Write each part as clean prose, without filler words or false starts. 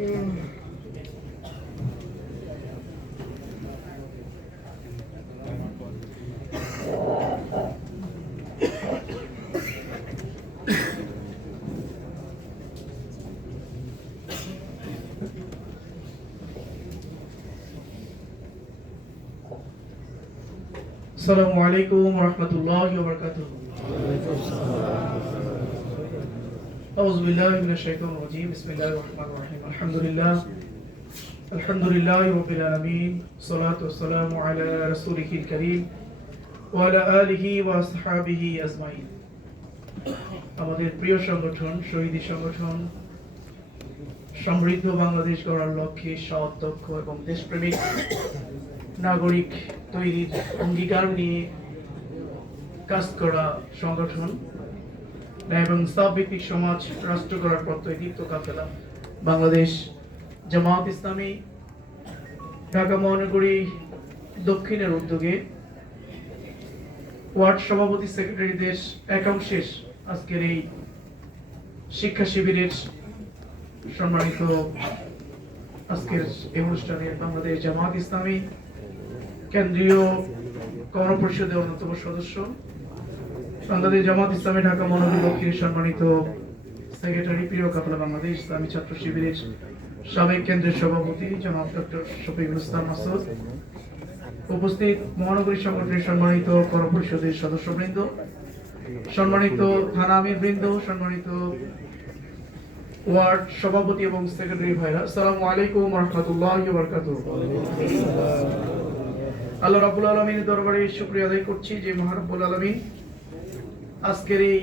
আসসালামু আলাইকুম ওয়া রাহমাতুল্লাহি ওয়া বারাকাতুহু। আউযু বিল্লাহি মিনাশ শাইতানির রাজীম। বিসমিল্লাহির রাহমানির রাহিম। আলহামদুলিল্লাহি রাব্বিল আলামিন। সালাতু ওয়াসসালামু আলা রাসূলিহিল কারীম ওয়া আলা আলিহি ওয়া আসহাবিহি আজমাইন। আমাদের প্রিয় সংগঠন শহীদি সংগঠন সমৃদ্ধ বাংলাদেশ গড়ার লক্ষ্যে সৎ, দক্ষ এবং দেশপ্রেমিক নাগরিক তৈরির অঙ্গীকার নিয়ে কাজ করা সংগঠন এবং ইনসাফভিত্তিক সমাজ রাষ্ট্র গড়ার প্রত্যয় দীপ্ত কাফেলা বাংলাদেশ জামায়াত ইসলামী ঢাকা মহানগরী দক্ষিণের উদ্যোগে ওয়ার্ড সভাপতি সেক্রেটারিদের একাংশের আজকের এই শিক্ষা শিবিরের সম্মানিত আজকের এই অনুষ্ঠানে বাংলাদেশ জামায়াত ইসলামী কেন্দ্রীয় গণপরিষদের অন্যতম সদস্য, বাংলাদেশ জামায়াত ইসলামী ঢাকা মহানগরী দক্ষিণের সম্মানিত সেক্রেটারি, প্রিয় কাফেলা বাংলাদেশ ইসলামী ছাত্র শিবিরের সাবেক কেন্দ্রীয় সভাপতি জনাব ডক্টর শফিকুল ইসলাম মাসুদ, উপস্থিত মহানগরী সংগঠনের সম্মানিত গণপরিষদের সদস্যবৃন্দ, সম্মানিত থানা আমির বৃন্দ, সম্মানিত ওয়ার্ড সভাপতি এবং সেক্রেটারি ভাইরা, আসসালামু আলাইকুম ওয়া রাহমাতুল্লাহি ওয়া বারাকাতুহু। আল্লাহ রাব্বুল আলামিনের দরবারে শুকরিয়া আদায় করছি যে মহান রব্বুল আলামিন আজকের এই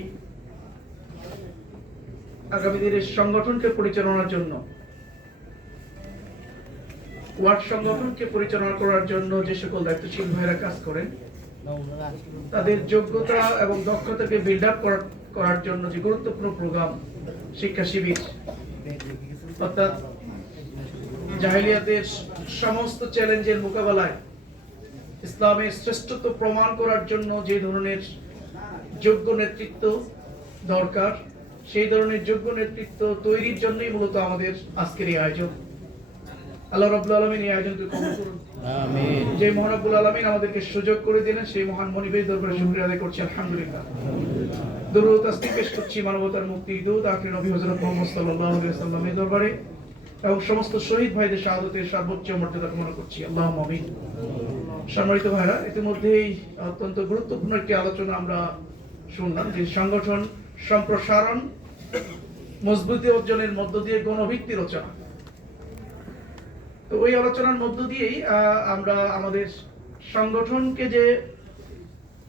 আগামী দিনের সংগঠনকে পরিচালনার জন্য, ওয়ার্ড সংগঠনকে পরিচালনা করার জন্য যে সকল দায়িত্বশীল ভাইরা কাজ করেন তাদের যোগ্যতা এবং দক্ষতাকে বিল্ড আপ করার জন্য যে গুরুত্বপূর্ণ প্রোগ্রাম শিক্ষা শিবির, অর্থাৎ জাহেলিয়াতের সমস্ত চ্যালেঞ্জের মোকাবেলায় ইসলামের শ্রেষ্ঠত্ব প্রমাণ করার জন্য যে ধরনের যোগ্য নেতৃত্ব দরকার, সেই ধরনের যোগ্য নেতৃত্ব তৈরির জন্যই মূলত আমাদের আজকের এই আয়োজন। আল্লাহ রাব্বুল আলামিন এই আয়োজনকে কবুল করুন। আমিন। যে মহান রব্বুল আলামিন আমাদেরকে সুযোগ করে দিলেন সেই মহান মনিবের দরবারে শুকরিয়া আদায় করছি, আলহামদুলিল্লাহ। দরুদ তাসবিহ পেশ করছি মানবতার মুক্তি দূত আখির নবী হযরত মুহাম্মদ সাল্লাল্লাহু আলাইহি ওয়াসাল্লামের দরবারে এবং সমস্ত শহীদ ভাইদের শাহাদাতের সর্বোচ্চ মর্যাদা কামনা করছি, আল্লাহুম্মা আমিন। সম্মানিত ভাইরা, ইতিমধ্যেই অত্যন্ত গুরুত্বপূর্ণ একটি আলোচনা আমরা শুনলাম যে সংগঠন সম্প্রসারণ মজবুতি অর্জনের মধ্য দিয়ে গণভিত্তি রচনা। তো ওই আলোচনার মধ্য দিয়েই আমরা আমাদের সংগঠনকে যে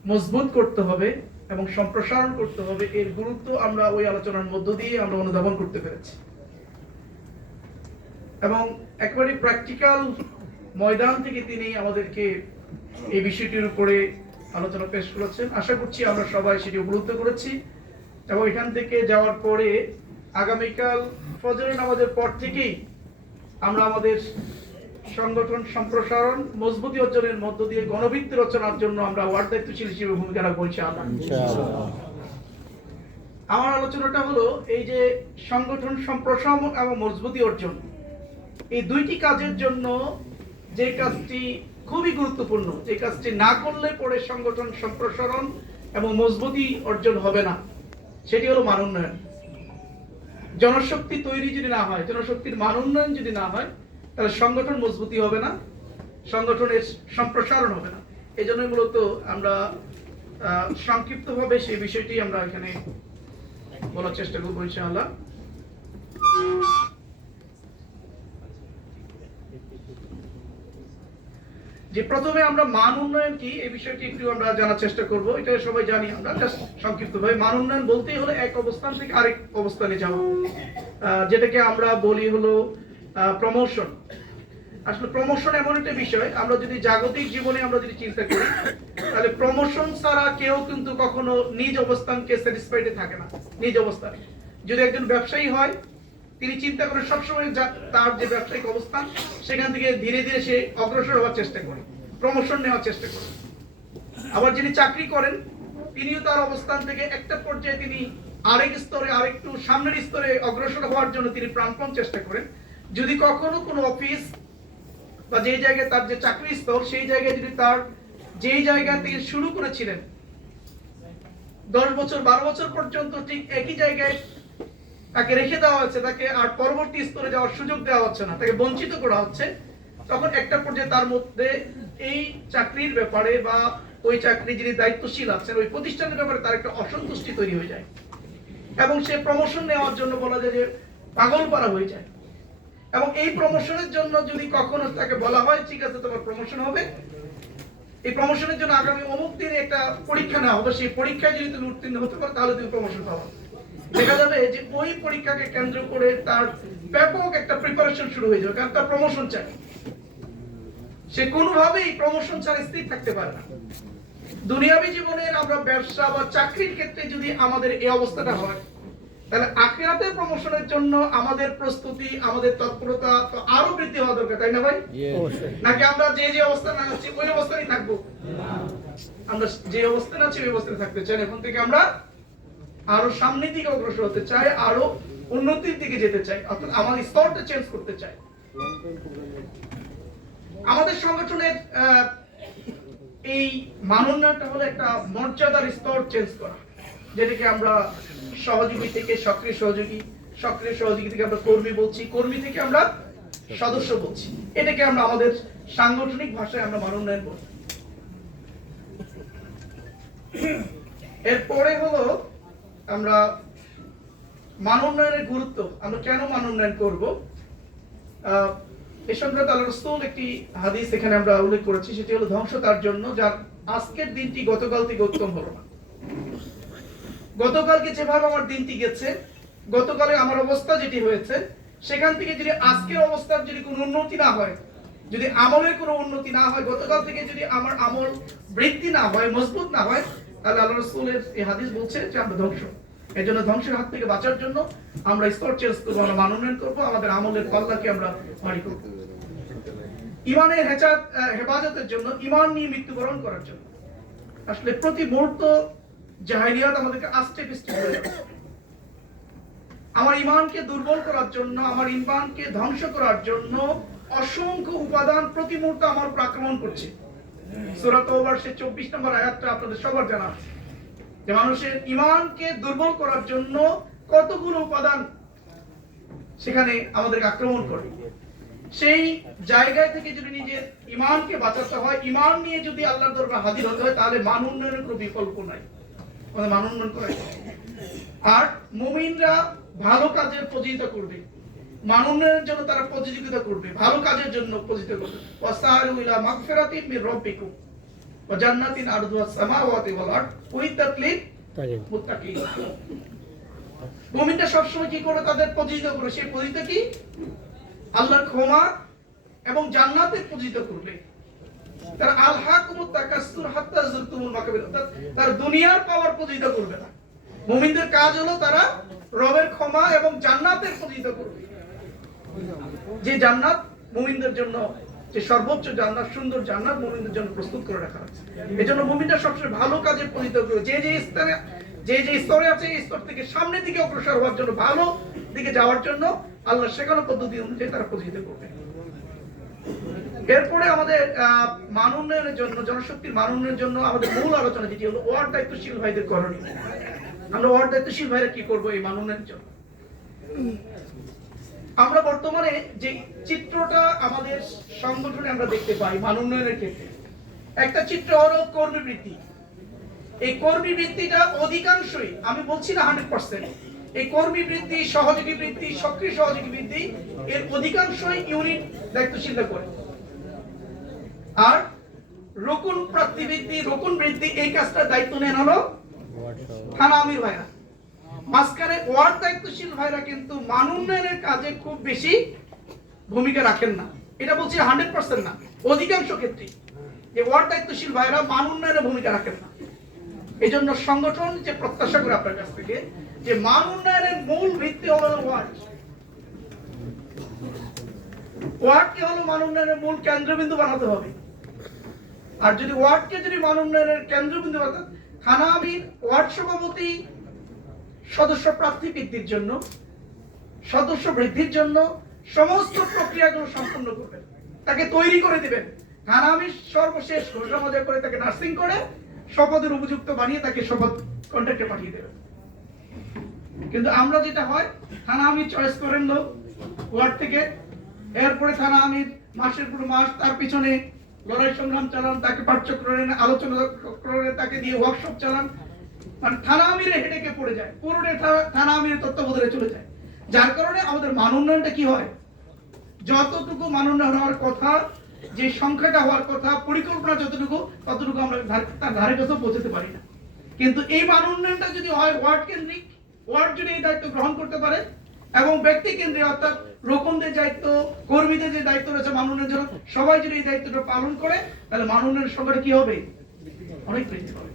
মজবুত করতে হবে এবং সম্প্রসারণ করতে হবে এর গুরুত্ব আমরা ওই আলোচনার মধ্য দিয়ে আমরা অনুধাবন করতে পেরেছি এবং একেবারে প্র্যাকটিক্যাল ময়দান থেকে তিনি আমাদেরকে এই বিষয়টির উপরে আলোচনা পেশ করেছেন। আশা করছি আমরা সবাই সেটি উপলব্ধি করেছি এবং এখান থেকে যাওয়ার পরে আগামীকাল ফজরের নামাজের পর থেকেই আমরা আমাদের সংগঠন সম্প্রসারণ মজবুতি অর্জনের মধ্য দিয়ে গণভিত্তি রচনার জন্য আমরা ওয়ার্ড দায়িত্বশীল হিসেবে ভূমিকা রাখবো ইনশাআল্লাহ। আমার আলোচনাটা হলো এই যে সংগঠন সম্প্রসারণ এবং মজবুতি অর্জন, এই দুইটি কাজের জন্য যে কাজটি খুবই গুরুত্বপূর্ণ, যে কাজটি না করলে পরে সংগঠন সম্প্রসারণ এবং মজবুতি অর্জন হবে না, সেটি হলো মান উন্নয়ন। জনশক্তি তৈরি যদি না হয়, জনশক্তির মান উন্নয়ন যদি না হয়, তাহলে সংগঠন মজবুতি হবে না, সংগঠনের সম্প্রসারণ হবে না। এই জন্যই মূলত আমরা সংক্ষিপ্তভাবে সেই বিষয়টি আমরা এখানে বলার চেষ্টা করবো ইনশাআল্লাহ। যে প্রথমে আমরা মান উন্নয়ন কি এই বিষয়টি একটু আমরা জানার চেষ্টা করব। এটা সবাই জানি আমরা, জাস্ট সংক্ষিপ্তভাবে মান উন্নয়ন বলতেই হলো এক অবস্থান থেকে আরেক অবস্থানে যাওয়া, যেটাকে আমরা বলি হলো প্রমোশন। আসলে প্রমোশন এমন একটা বিষয়, আমরা যদি জাগতিক জীবনে আমরা যদি চিন্তা করি তাহলে প্রমোশন ছাড়া কেউ কিন্তু কখনো নিজ অবস্থানকে স্যাটিসফাইড থাকে না। নিজ অবস্থানে যদি একজন ব্যবসায়ী হয়, তিনি চিন্তা করেন সবসময় তার যে ব্যবসায়িক অবস্থান সেখান থেকে ধীরে ধীরে সে অগ্রসর হওয়ার চেষ্টা করে, প্রমোশন নেওয়ার চেষ্টা করে। আবার যিনি চাকরি করেন তিনিও তার অবস্থান থেকে একটা পর্যায়ে তিনি আরেক স্তরে, আরেকটু সামনের স্তরে অগ্রসর হওয়ার জন্য তিনি প্রাণপণ চেষ্টা করেন। যদি কখনো কোনো অফিস বা যে জায়গায় তার যে চাকরি স্থল, সেই জায়গায় যদি তার যেই জায়গা থেকে শুরু করেছিলেন 10 বছর 12 বছর পর্যন্ত ঠিক একই জায়গায় তাকে রেখে দেওয়া হচ্ছে, তাকে আর পরবর্তী স্তরে যাওয়ার সুযোগ দেওয়া হচ্ছে না, তাকে বঞ্চিত করা হচ্ছে, তখন একটা পর্যায়ে তার মধ্যে এই চাকরির ব্যাপারে বা ওই চাকরি যিনি দায়িত্বশীল আছেন ওই প্রতিষ্ঠানের ব্যাপারে তার একটা অসন্তুষ্টি তৈরি হয়ে যায় এবং সে প্রমোশন নেওয়ার জন্য বলা যায় যে পাগল পারা হয়ে যায়। এবং এই প্রমোশনের জন্য যদি কখনো তাকে বলা হয় ঠিক আছে তোমার প্রমোশন হবে, এই প্রমোশনের জন্য আগামী অমুক দিনে একটা পরীক্ষা নেওয়া হবে, সেই পরীক্ষায় যদি তুমি উত্তীর্ণ হতে পারো তাহলে তুমি প্রমোশন পাবো, দেখা যাবে যে ওই পরীক্ষাকে কেন্দ্র করে তার ব্যাপক একটা প্রিপারেশন শুরু হয়ে যাবে, কারণ তার প্রমোশন চাই। সে কোনোভাবেই প্রমোশন ছাড়া স্থির থাকতে পারে না। দুনিয়াবী জীবনের আমরা ব্যবসা বা চাকরির ক্ষেত্রে যদি আমাদের এই অবস্থাটা হয়, তাহলে আখিরাতের প্রমোশনের জন্য আমাদের প্রস্তুতি, আমাদের তৎপরতা তো আরো বৃদ্ধি হওয়া দরকার, তাই না ভাই? নাকি আমরা যে যে অবস্থানে আছি ওই অবস্থায় থাকবো? আমরা যে অবস্থানে আছি ওই অবস্থায় থাকতে চাই, এখন থেকে আমরা আরো সামনের দিকে অগ্রসর হতে চাই, আরো উন্নতির দিকে যেতে চাই, অর্থাৎ আমাদের স্তরটা চেঞ্জ করতে চাই। আমাদের সংগঠনের এই মানোন্নয়নটা হলো একটা মর্যাদার স্তর চেঞ্জ করা, যেটাকে আমরা সহযোগী থেকে সক্রিয় সহযোগী, সক্রিয় সহযোগী থেকে আমরা কর্মী বলছি, কর্মী থেকে আমরা সদস্য বলছি, এটাকে আমরা আমাদের সাংগঠনিক ভাষায় আমরা মানোন্নয়ন বলি। এরপরে হলো আমরা মানোন্নয়নের গুরুত্ব, আমরা কেন মানোন্নয়ন করব, এই সংক্রান্ত আল্লাহর রাসূল একটি হাদিস এখানে আমরা উল্লেখ করেছি, সেটি হলো ধ্বংস তার জন্য যার আজকের দিনটি গতকাল থেকে উত্তম হলো না। গতকালকে যেভাবে আমার দিনটি গেছে, গতকালে আমার অবস্থা যেটি হয়েছে, সেখান থেকে যদি আজকের অবস্থার যদি কোনো উন্নতি না হয়, যদি আমলের কোনো উন্নতি না হয়, গতকাল থেকে যদি আমার আমল বৃদ্ধি না হয়, মজবুত না হয়, তাহলে আল্লাহর রাসূলের এই হাদিস বলছে যে আমরা ধ্বংস। এই জন্য ধ্বংসের হাত থেকে বাঁচার জন্য আমরা স্তর চেঞ্জ করবো, আমরা মানোন্নয়ন করবো, আমাদের আমলের পাল্লাকে আমরা ভারী করবো, ইমানের হেফাজতের জন্য, ইমান নিয়ে মৃত্যুবরণ করার জন্য। আসলে প্রতি মুহূর্ত জাহেলিয়াত আমাদেরকে আস্তে পিস্তে করে যাচ্ছে। আমার ইমানকে দুর্বল করার জন্য, আমার ইমানকে ধ্বংস করার জন্য অসংখ্য উপাদান প্রতি মুহূর্তে আমার উপর আক্রমণ করছে। সূরা তাওবার 24 নম্বর আয়াতটা আপনাদের সবার জানা আছে, যে মানুষের ইমানকে দুর্বল করার জন্য কতগুলো উপাদান সেখানে আমাদেরকে আক্রমণ করে। সেই জায়গায় থেকে যদি নিজের ইমানকে বাঁচাতে হয়, ইমান নিয়ে যদি আল্লাহর দরবারে হাজির হতে হয়, তাহলে মান উন্নয়নের কোনো বিকল্প নাই, আমাদের মান উন্নয়ন করা। আর মুমিনরা ভালো কাজের প্রতিযোগিতা করবে, মান উন্নয়নের জন্য তারা প্রতিযোগিতা করবে, ভালো কাজের জন্য প্রতিযোগিতা করবে। ওয়াসাআরু ইলা মাগফিরাতিন মির রাব্বিকুম ওয়া জান্নাতিন আরদুহাস সামাওয়াতি ওয়াল আরদ উইদ্দাত লিল মুত্তাকিন। মুমিনরা সবসময় কি করে? তাদের প্রতিযোগিতা করে। সেই প্রতিযোগিতা কি? আল্লাহর ক্ষমা এবং জান্নাতের প্রতিযোগিতা করবে। তারা আলহাকুমুত তাকাসসুর হাত্তা যুরতুমুল মাকাবির, তার দুনিয়ার পাওয়ার প্রতিযোগিতা করবে না। মুমিনদের কাজ হলো তারা রবের ক্ষমা এবং জান্নাতের প্রতিযোগিতা করবে। যে জান্নাত মুমিনদের জন্য, যে সর্বোচ্চ জান্নাত, সুন্দর জান্নাত মুমিনদের জন্য প্রস্তুত করে রাখা হয়েছে। এজন্য মুমিনরা সবসময় ভালো কাজের প্রতিযোগিতা করবে। যে যে স্তরে আছে এই স্তর থেকে সামনের দিকে অগ্রসর হওয়ার জন্য, ভালো দিকে যাওয়ার জন্য আল্লাহ শেখানো পদ্ধতি অনুযায়ী তারা প্রতিযোগিতা করবে। এরপরে আমাদের মান উন্নয়নের জন্য, জনশক্তির মান উন্নয়নের জন্য আমাদের মূল আলোচনা যেটি হলো ওয়ার্ড দায়িত্বশীল ভাইদের করণীয়। আমরা ওয়ার্ড দায়িত্বশীল ভাইরা কি করবো এই মান উন্নয়নের জন্য? আমরা বর্তমানে যে চিত্রটা আমাদের সংগঠনে আমরা দেখতে পাই মান উন্নয়নের ক্ষেত্রে, একটা চিত্র হলো কর্মী বৃদ্ধি। এই কর্মী বৃদ্ধিটা অধিকাংশই, আমি বলছি না 100%, এই কর্মী বৃদ্ধি, সহযোগী বৃদ্ধি, সক্রিয় সহযোগী বৃদ্ধি, এর অধিকাংশই ইউনিট দায়িত্বশীলতা করে। আর রকুন প্রাপ্তি বৃদ্ধি, রকুন বৃদ্ধি, এই কাজটার দায়িত্ব নেন হলো থানা আমির ভাইরা। মাঝখানে ওয়ার্ড দায়িত্বশীল ভাইরা কিন্তু মান উন্নয়নের কাজে খুব বেশি ভূমিকা রাখেন না। এটা বলছি 100% না, অধিকাংশ ক্ষেত্রে যে ওয়ার্ড দায়িত্বশীল ভাইরা মান উন্নয়নের ভূমিকা রাখেন না। এই জন্য সংগঠন যে প্রত্যাশা করে আপনার কাছ থেকে, যে মান উন্নয়নের মূল ভিত্তি হলো ওয়ার্ড। ওয়ার্ডকে হলো মান উন্নয়নের মূল কেন্দ্রবিন্দু বানাতে হবে। আর যদি ওয়ার্ডকে যদি মান উন্নয়নের কেন্দ্রবিন্দু বানাতে, থানা আমির, ওয়ার্ড সভাপতি, সদস্য প্রার্থী বৃদ্ধির জন্য, সদস্য বৃদ্ধির জন্য, সমস্ত প্রক্রিয়াগুলো সম্পন্ন করবেন, তাকে তৈরি করে দিবেন। থানা আমির সর্বশেষ ঘোষণা মজা করে তাকে নার্সিং করে শপথের উপযুক্ত বানিয়ে তাকে শপথ কন্ট্রাক্টে পাঠিয়ে দেবেন। কিন্তু আমরা যেটা হয়, থানা আমির চয়েস করেন লোক ওয়ার্ড থেকে, এরপরে থানা আমির মাসের পর মাস তার পিছনে লড়াই সংগ্রাম চালান, তাকে পাঠ্যক্রমে আলোচনা করে, তাকে দিয়ে ওয়ার্কশপ চালান, মানে থানা আমিরে হেডেকে পড়ে যায়, পুরোটাই থানা আমিরের তত্ত্বাবধানে চলে যায়। যার কারণে আমাদের মান উন্নয়নটা কি হয়, যতটুকু মান উন্নয়ন হওয়ার কথা, যে সংখ্যাটা হওয়ার কথা, পরিকল্পনা যতটুকু, ততটুকু আমরা তার ধারে কাছেও পৌঁছতে পারি না। কিন্তু এই মান উন্নয়নটা যদি হয় ওয়ার্ড কেন্দ্রিক, ওয়ার্ড যদি এই দায়িত্ব গ্রহণ করতে পারে এবং ব্যক্তি কেন্দ্রিক, অর্থাৎ রোকনদের দায়িত্ব, কর্মীদের যে দায়িত্ব রয়েছে মান উন্নয়নের জন্য, সবাই যদি এই দায়িত্বটা পালন করে, তাহলে মান উন্নয়নের সংখ্যাটা কি হবে, অনেক বৃদ্ধি পাবে।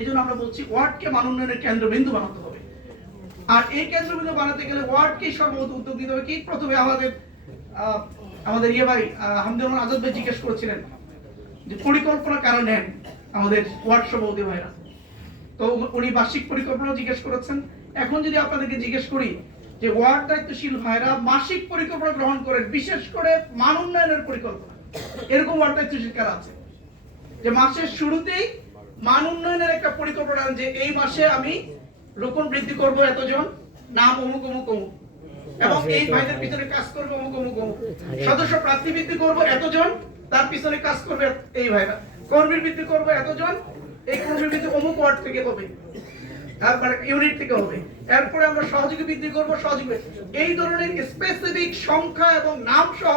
এই জন্য আমরা বলছি ওয়ার্ডকে মান উন্নয়নের কেন্দ্রবিন্দু বানাতে হবে। আর এই কেন্দ্রবিন্দু বানাতে গেলে ওয়ার্ডকে সর্বপ্রথম উদ্যোগ নিতে হবে। কি প্রথমে আমাদের ইয়ে ভাই হামদুর রহমান আজাদ ভাই জিজ্ঞেস করেছিলেন যে পরিকল্পনা কারা নেন, আমাদের ওয়ার্ড সভাপতি ভাইরা, তো উনি বার্ষিক পরিকল্পনা জিজ্ঞেস করেছেন। এখন যদি আপনাদেরকে জিজ্ঞেস করি যে ওয়ার্ড দায়িত্বশীল ভাইরা মাসিক পরিকল্পনা গ্রহণ করেন, বিশেষ করে মান উন্নয়নের পরিকল্পনা, এরকম ওয়ার্ড দায়িত্বশীল কারা আছে যে মাসের শুরুতেই মান উন্নয়নের একটা পরিকল্পনা, যে এই মাসে আমি রোপণ বৃদ্ধি করব এতজন, নাম অমুক অমুক অমুক, এবং এই ভাইদের পিছনে কাজ করবে অমুক অমুক অমুক, সদস্য প্রার্থী বৃদ্ধি করব এতজন, তার পিছনে কাজ করবে এই ভাইরা, কর্মীর বৃদ্ধি করব এতজন, এই কর্মীর বৃদ্ধি অমুক ওয়ার্ড থেকে হবে, তারপরে ইউনিট থেকে হবে, এরপরে আমরা সহযোগী বৃদ্ধি করব সহযোগী। এই ধরনের স্পেসিফিক সংখ্যা এবং নাম সহ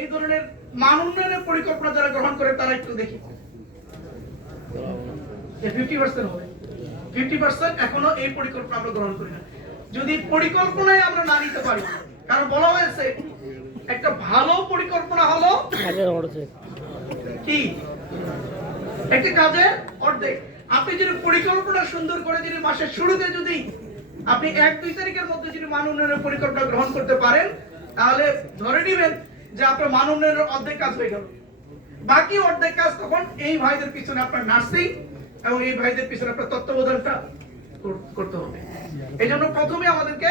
এই ধরনের মান উন্নয়নের পরিকল্পনা যারা গ্রহণ করে তারা একটু দেখি 50% হবে। 50% এখনো এই পরিকল্পনা আমরা গ্রহণ করি না। যদি পরিকল্পনায় আমরা না নিতে পারি, কারণ বলা হয়েছে একটা ভালো পরিকল্পনা হলো কি একটা কাজের অর্ধেক। আপনি যদি পরিকল্পনা সুন্দর করে যদি মাসের শুরুতে যদি আপনি 1-2 তারিখের মধ্যে যদি মান উন্নয়নের পরিকল্পনা গ্রহণ করতে পারেন, তাহলে ধরে নেবেন যে আপনার মান উন্নয়নের অর্ধেক কাজ হয়ে গেল। বাকি অর্ধেক কাজ তখন এই ভাইদের পিছনে আপনার নার্সিং এবং এই ভাইদের পিছনে আপনার তত্ত্বাবধানটা করতে হবে। এই জন্য প্রথমে আমাদেরকে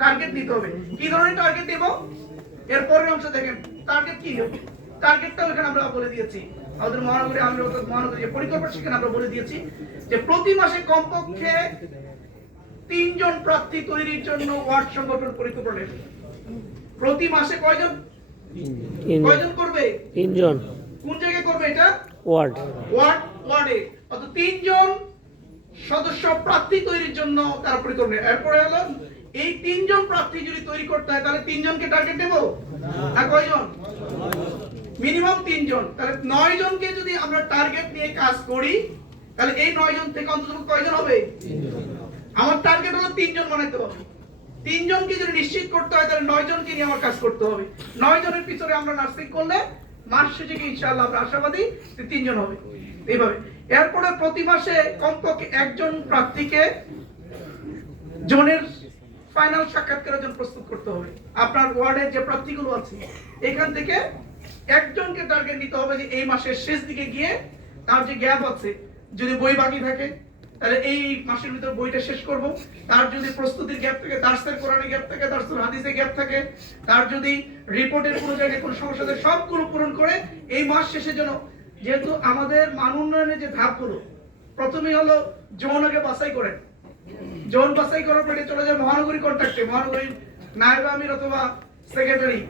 টার্গেট দিতে হবে। কি ধরনের টার্গেট দেব, এর পরের অংশ দেখেন টার্গেট কি হবে। টার্গেটটা ওখানে আমরা বলে দিয়েছি, আমাদের মহানগরী মহানগরী পরিকল্পনা সেখানে আমরা বলে দিয়েছি যে প্রতি মাসে কমপক্ষে 3 জন প্রার্থী তৈরির জন্য ওয়ার্ড সংগঠন পরিকল্পনা নেবে। প্রতি মাসে কয়জন করবে? 3 জন। কোন জায়গায় করবে এটা? ওয়ার্ডে। অর্থাৎ 3 জন সদস্য প্রার্থী তৈরির জন্য তার পরিকল্পনা। এরপরে হলো এই 3 জন প্রার্থী যদি তৈরি করতে হয়, তাহলে 3 জনকে টার্গেট দেব না কয়জন? মিনিমাম 3 জন। তাহলে 9 জনকে যদি আমরা টার্গেট নিয়ে কাজ করি, তাহলে এই 9 জন থেকে অন্তত কয়জন হবে? আমার টার্গেট হলো 3 জন বানাইতে হবে। 3 জনকে যদি নিশ্চিত করতে হয়, তাহলে 9 জনকে নিয়ে আমার কাজ করতে হবে। 9 জনের পিছনে আমরা নার্সিং করলে মাস শেষে ইনশাআল্লাহ আমরা আশাবাদী যে 3 জন হবে। এইভাবে এরপরে প্রতি মাসে কমপক্ষে 1 জন প্রার্থীকে জোনের ফাইনাল সাক্ষাৎকারের জন্য প্রস্তুত করতে হবে। আপনার ওয়ার্ডের যে প্রার্থীগুলো আছে, এখান থেকে 1 জনকে টার্গেট নিতে হবে যে এই মাসের শেষ দিকে গিয়ে তার যে গ্যাপ আছে, যদি বই বাকি থাকে তাহলে এই মাসের ভিতর বইটা শেষ করব। তার যদি প্রস্তুতির গ্যাপ থাকে, দার্সের কোরআনের গ্যাপ থাকে, দার্সুল হাদিসের গ্যাপ থাকে, তার যদি রিপোর্টের কোনো জায়গায় কোনো সমস্যা থাকে, সবগুলো পূরণ করে এই মাস শেষের জন্য। যেহেতু আমাদের মান উন্নয়নের যে ধাপগুলো, প্রথমেই হলো জোন আগে বাছাই করেন, জোন বাছাই করার পরে চলে যায় মহানগরী কন্ট্রাক্টে, মহানগরী নায়েব আমির অথবা সেক্রেটারি,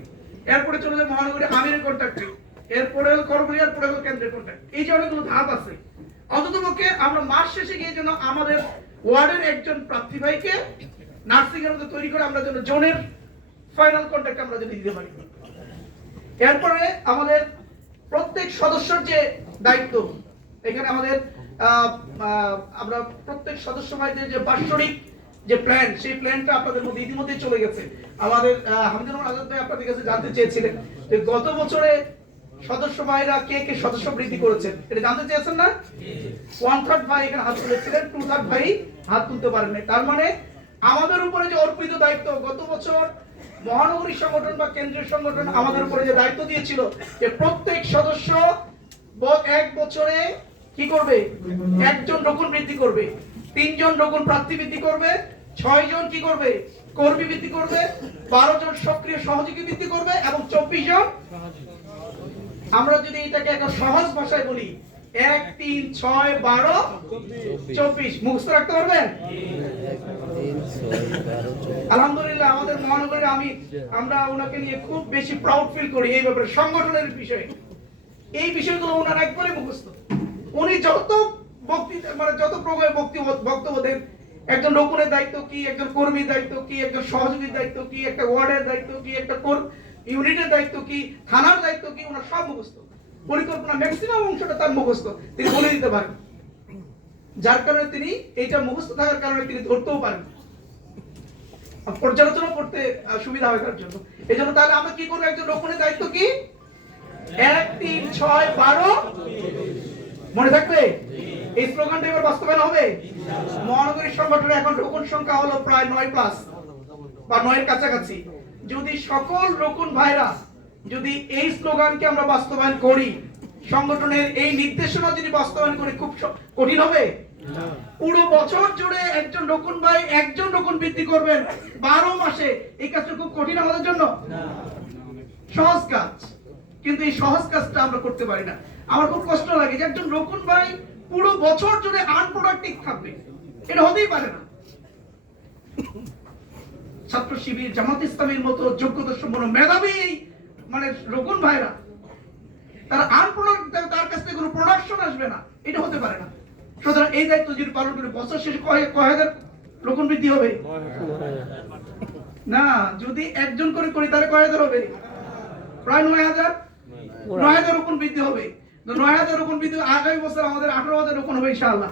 এরপরে চলে যায় মহানগরী আমিরের কন্ট্রাক্টে, এরপরে হলো কর্মী, এরপরে হলো কেন্দ্রের কন্ট্রাক্ট। এই যে অনেকগুলো ধাপ আছে। অন্ততপক্ষে আমরা মাস শেষে গিয়ে যেন আমাদের ওয়ার্ডের একজন প্রার্থী ভাইকে নার্সিং এর মধ্যে তৈরি করে আমরা যেন জোনের ফাইনাল কন্ট্রাক্ট আমরা যদি দিতে পারি। এরপরে আমাদের প্রত্যেক সদস্যের যে দায়িত্ব, এখানে আমাদের আমরা প্রত্যেক সদস্য ভাইদের যে বাৎসরিক যে প্ল্যান, সেই প্ল্যানটা আপনাদের মধ্যে ইতিমধ্যে চলে গেছে। আমাদের হামদুর রহমান আজাদ ভাই আপনাদের কাছে জানতে চেয়েছিলেন যে গত বছরে সদস্য ভাইরা কে কে সদস্য বৃদ্ধি করেছেন, এটা জানতে চেয়েছেন না? 1/3 ভাই এখানে হাত তুলেছিলেন, 2/3 ভাই হাত তুলতে পারেন না। তার মানে আমাদের উপরে যে অর্পিত দায়িত্ব, গত বছর মহানগরী সংগঠন বা কেন্দ্রীয় সংগঠন আমাদের উপরে যে দায়িত্ব দিয়েছিল যে প্রত্যেক সদস্য 1 বছরে কি করবে? 1 জন রোকন বৃদ্ধি করবে, 3 জন রোকন প্রার্থী বৃদ্ধি করবে, 6 জন কি করবে? কর্মী বৃদ্ধি করবে, 12 জন সক্রিয় সক্রিয় সহযোগী বৃদ্ধি করবে এবং 24 জন, আমরা যদি এটাকে একটা সহজ ভাষায় বলি 1 3 6 12 24 মুখস্থ রাখতে পারবেন? আলহামদুলিল্লাহ আমাদের মহানগরে আমরা ওনাকে নিয়ে খুব বেশি প্রাউড ফিল করি এই ব্যাপারে, সংগঠনের বিষয়ে এই বিষয়গুলো ওনার একবারে মুখস্থ। উনি যত বক্তৃতা মানে যত প্রোগ্রামে বক্তব্য দেন, একজন রোপণের দায়িত্ব কি, একজন কর্মীর দায়িত্ব কি, একজন সহযোগীর দায়িত্ব কি, একটা ওয়ার্ডের দায়িত্ব কি, একটা ইউনিটের দায়িত্ব কি, থানার দায়িত্ব কি, ওনার সব মুখস্থ। পরিকল্পনা ম্যাক্সিমাম অংশটা তার মুখস্থ, তিনি বলে দিতে পারেন। যার কারণে তিনি এইটা মুখস্থ থাকার কারণে তিনি ধরতেও পারেন, পর্যালোচনা করতে সুবিধা হয় তার জন্য। এই জন্য তাহলে আমরা কি করবো, একজন রোপণের দায়িত্ব কি 1 3 6 12 মনে থাকবে? এই স্লোগানটা এবার বাস্তবায়ন হবে। মহানগরী সংগঠনের এখন রোকন সংখ্যা হলো প্রায় 9+ বা 9 এর কাছাকাছি। যদি সকল রোকন ভাইরা যদি এই স্লোগানকে আমরা বাস্তবায়ন করি, সংগঠনের এই নির্দেশনা যদি বাস্তবায়ন করি, খুব কঠিন হবে? পুরো বছর জুড়ে একজন রোকন ভাই একজন রোকন বৃদ্ধি করবেন 12 মাসে, এই কাজটা খুব কঠিন আমাদের জন্য? সহজ কাজ, কিন্তু এই সহজ কাজটা আমরা করতে পারি না। আমার খুব কষ্ট লাগে যে একজন রোকন ভাই পুরো বছর জুড়ে আনপ্রোডাক্টিভ থাকবে, এটা হতেই পারে না। ছাত্র শিবির, জামাত ইসলামের মতো যোগ্যতা সম্পন্ন মেধাবী মানে রোকন ভাইরা তারা আনপ্রোডাক্টিভ, তার কাছ থেকে কোনো প্রোডাকশন আসবে না, এটা হতে পারে না। সুতরাং এই দায়িত্ব যদি পালন করে বছর শেষে কয় হাজার রোকন বৃদ্ধি হবে? না, যদি একজন করে করি তাহলে কয় হাজার হবে? প্রায় 9,000 রোপণ বৃদ্ধি হবে। 9,000 রোপণ বৃদ্ধি, আগামী বছর আমাদের 18,000 রোপণ হবে ইনশাআল্লাহ।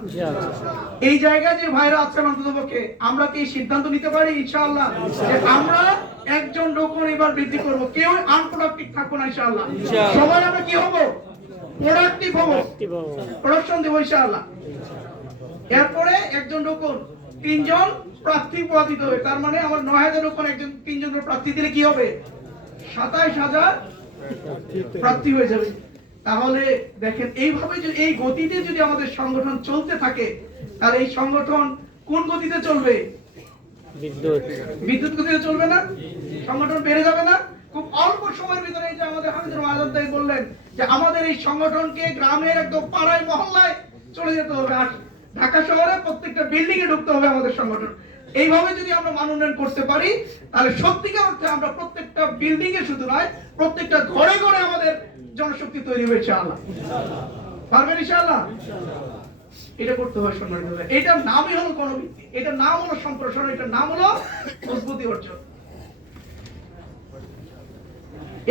এই জায়গায় যে ভাইরা আছেন অন্ততপক্ষে আমরা কি সিদ্ধান্ত নিতে পারি ইনশাআল্লাহ যে আমরা একজন রোপণ এবার বৃদ্ধি করব, কেউ আনপ্রোডাক্টিভ থাকবো না ইনশাআল্লাহ। সবাই আমরা কি হব? প্রোডাক্টিভ হব, প্রোডাকশন দেব ইনশাআল্লাহ। এরপরে একজন রোপণ 3 জন প্রার্থী পাওয়া দিতে হবে, তার মানে আমার 9,000 রোপণ একজন 3 জন প্রার্থী দিলে কি হবে? 27,000 প্রার্থী হয়ে যাবে। তাহলে দেখেন এইভাবে যদি এই গতিতে যদি আমাদের সংগঠন চলতে থাকে, তাহলে এই সংগঠন কোন গতিতে চলবে? বিদ্যুৎ গতিতে চলবে না? সংগঠন বেড়ে যাবে না? খুব অল্প সময়ের ভিতরে এই যে আমাদের হামিদুর আজাদ ভাই বললেন যে আমাদের এই সংগঠনকে গ্রামের একদম পাড়ায় মহল্লায় চলে যেতে হবে, আর ঢাকা শহরে প্রত্যেকটা বিল্ডিং এ ঢুকতে হবে আমাদের সংগঠন। এইভাবে যদি আমরা মান উন্নয়ন করতে পারি, তাহলে সত্যিকার অর্থে আমরা প্রত্যেকটা বিল্ডিং এ শুধু নয়, প্রত্যেকটা ঘরে ঘরে আমাদের জনশক্তি তৈরি হবে ইনশাআল্লাহ। পারবেন ইনশাআল্লাহ? এটা করতে হবে সম্মানিত ভাই। এটার নামই হলো গণভিত্তি, এটার নাম হলো সম্প্রসারণ, এটার নাম হলো মজবুতি অর্জন।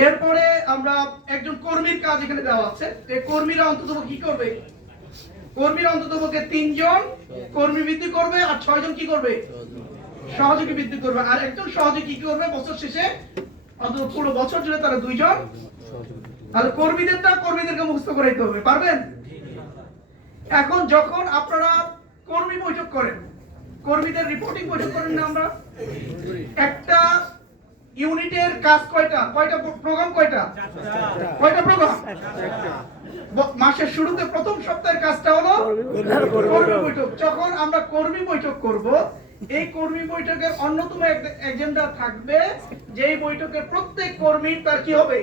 এরপরে আমরা একজন কর্মীর কাজ এখানে দেওয়া আছে। এই কর্মীরা অন্তত কি করবে? কর্মীরা অন্ততপক্ষে 3 জন কর্মী বৃদ্ধি করবে, আর 6 জন কি করবে? সহযোগী বৃদ্ধি করবে। আর একজন সহযোগী কি করবে? বছর শেষে অন্তত পুরো বছর জুড়ে তারা 2 জন। তাহলে কর্মীদেরকে মুক্ত করাইতে হবে। পারবেন? এখন যখন আপনারা কর্মী বৈঠক করেন, কর্মীদের রিপোর্টিং বৈঠক করেন না আমরা, একটা ইউনিটের কাজ কয়টা প্রোগ্রাম, কয়টা প্রোগ্রাম? মাসের শুরুতে প্রথম সপ্তাহের কাজটা হলো কর্মী বৈঠক। যখন আমরা কর্মী বৈঠক করব, এই কর্মী বৈঠকের অন্যতম এজেন্ডা থাকবে যে এই বৈঠকে প্রত্যেক কর্মীর তার কি হবে?